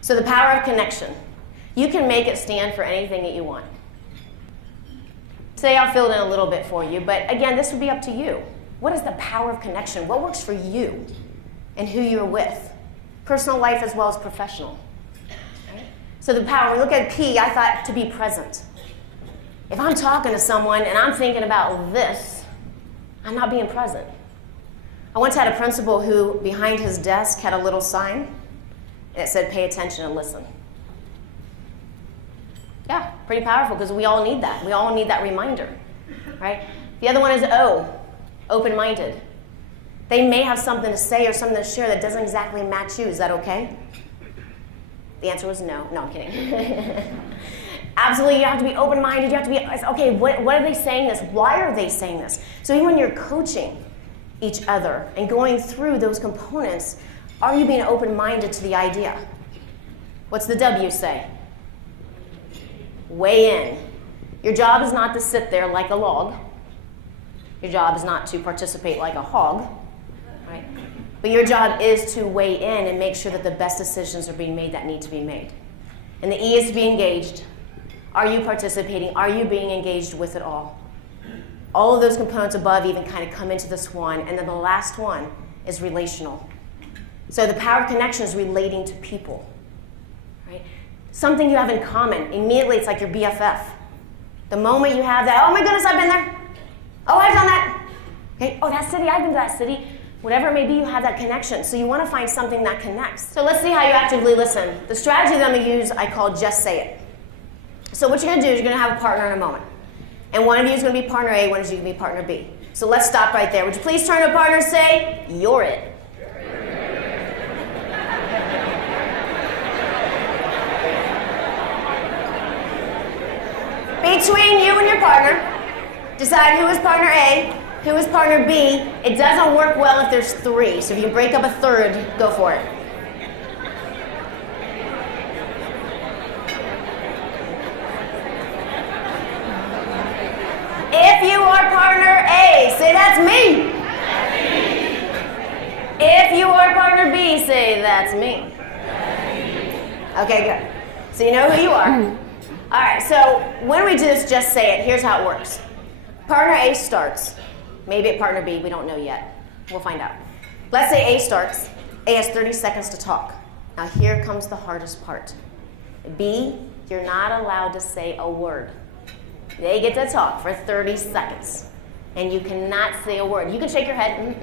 So the power of connection. You can make it stand for anything that you want. Today I'll fill it in a little bit for you, but again, this would be up to you. What is the power of connection? What works for you and who you're with? Personal life as well as professional. Right? So the power, when we look at P, I thought to be present. If I'm talking to someone and I'm thinking about this, I'm not being present. I once had a principal who, behind his desk, had a little sign, and it said, pay attention and listen. Yeah, pretty powerful, because we all need that. We all need that reminder, right? The other one is O, open-minded. They may have something to say or something to share that doesn't exactly match you. Is that okay? The answer was no. No, I'm kidding. Absolutely, you have to be open-minded. You have to be, okay, what are they saying this? Why are they saying this? So even when you're coaching each other and going through those components, are you being open-minded to the idea? What's the W say? Weigh in. Your job is not to sit there like a log. Your job is not to participate like a hog, right? But your job is to weigh in and make sure that the best decisions are being made that need to be made. And the E is to be engaged. Are you participating? Are you being engaged with it all? All of those components above even kind of come into this one. And then the last one is relational. So the power of connection is relating to people, right? Something you have in common. Immediately, it's like your BFF. The moment you have that, oh my goodness, I've been there. Oh, I've done that. Okay. Oh, that city, I've been to that city. Whatever it may be, you have that connection. So you want to find something that connects. So let's see how you actively listen. The strategy that I'm going to use, I call just say it. So what you're going to do is you're going to have a partner in a moment. And one of you is going to be partner A, one of you is going to be partner B. So let's stop right there. Would you please turn to a partner and say, you're it. Between you and your partner, decide who is partner A, who is partner B. It doesn't work well if there's three. So if you can break up a third, go for it. If you are partner A, say that's me. That's me. If you are partner B, say that's me. That's me. Okay, good. So you know who you are. All right, so when we do this, just say it. Here's how it works. Partner A starts. Maybe at partner B, we don't know yet. We'll find out. Let's say A starts. A has 30 seconds to talk. Now here comes the hardest part. B, you're not allowed to say a word. They get to talk for 30 seconds. And you cannot say a word. You can shake your head,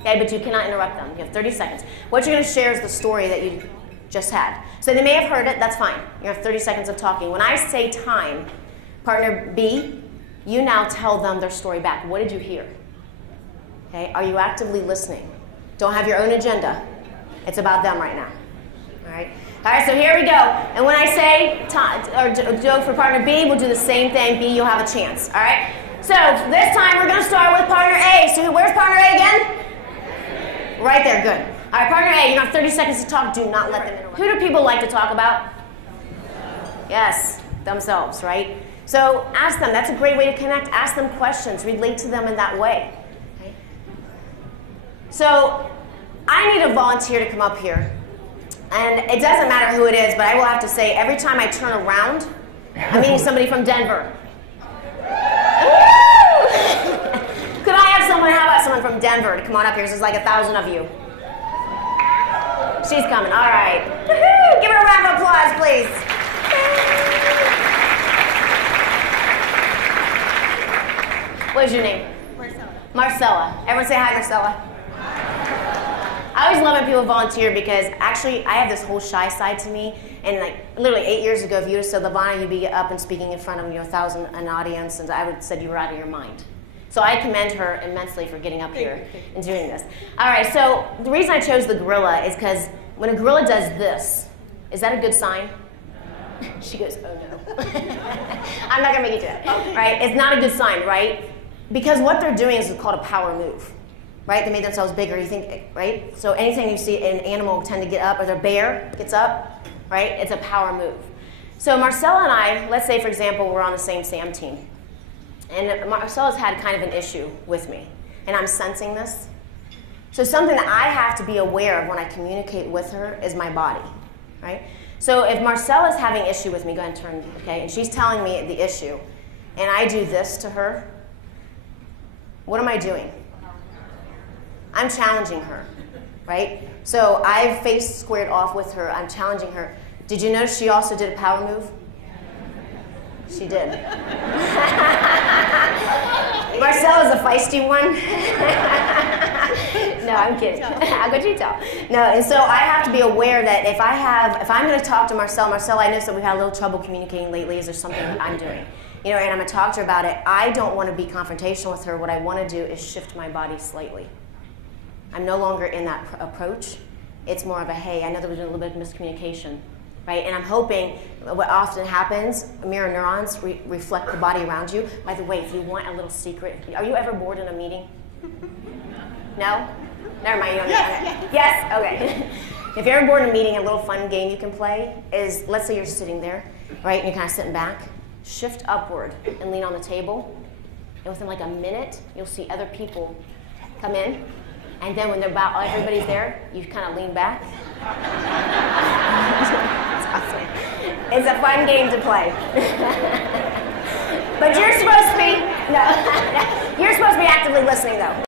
okay, but you cannot interrupt them. You have 30 seconds. What you're going to share is the story that you just had. So they may have heard it, that's fine. You have 30 seconds of talking. When I say time, partner B, you now tell them their story back. What did you hear? Okay, are you actively listening? Don't have your own agenda. It's about them right now. All right? All right, so here we go. And when I say go for partner B, we'll do the same thing. B, you'll have a chance. All right? So this time we're going to start with partner A. So where's partner A again? Right there, good. All right, partner A, you have 30 seconds to talk. Do not let them interrupt. Who do people like to talk about? Yes, themselves, right? So ask them. That's a great way to connect. Ask them questions. Relate to them in that way. Okay? So I need a volunteer to come up here. And it doesn't matter who it is, but I will have to say, every time I turn around, I'm meeting somebody from Denver. Could I have someone, how about someone from Denver to come on up here? There's like 1,000 of you. She's coming, all right. Woo-hoo! Give her a round of applause, please. What is your name? Marcella. Marcella. Everyone say hi, Marcella. I always love when people volunteer because actually I have this whole shy side to me. And like literally 8 years ago, if you would have said, LaVonna, you'd be up and speaking in front of 1,000 an audience, and I would have said you were out of your mind. So I commend her immensely for getting up here and doing this. All right, so the reason I chose the gorilla is because when a gorilla does this, is that a good sign? She goes, oh no. I'm not gonna make you do that, right? It's not a good sign, right? Because what they're doing is called a power move, right? They made themselves bigger, you think, right? So anything you see an animal tend to get up, or their bear gets up, right? It's a power move. So Marcella and I, let's say for example, we're on the same SAM team. And Marcella's had kind of an issue with me, and I'm sensing this. So something that I have to be aware of when I communicate with her is my body. right? So if Marcella's having issue with me, go ahead and turn, okay, and she's telling me the issue, and I do this to her, what am I doing? I'm challenging her, right? So I've face squared off with her. I'm challenging her. Did you notice she also did a power move? She did. Marcella's a feisty one. No, I'm kidding. How could you tell? No, and so I have to be aware that if I'm going to talk to Marcella, I know that we've had a little trouble communicating lately. Is there something I'm doing? You know, and I'm going to talk to her about it. I don't want to be confrontational with her. What I want to do is shift my body slightly. I'm no longer in that approach. It's more of a, hey, I know there was a little bit of miscommunication, right? And I'm hoping what often happens, mirror neurons reflect the body around you. By the way, if you want a little secret, are you ever bored in a meeting? No? Never mind, you don't know. Yes? Okay. If you're ever bored in a meeting, a little fun game you can play is, let's say you're sitting there, right, and you're kind of sitting back, shift upward and lean on the table, and within like a minute, you'll see other people come in, and then when they're about everybody's there, you kind of lean back. It's awesome. It's a fun game to play. But you're supposed to be, no, you're supposed to be actively listening though.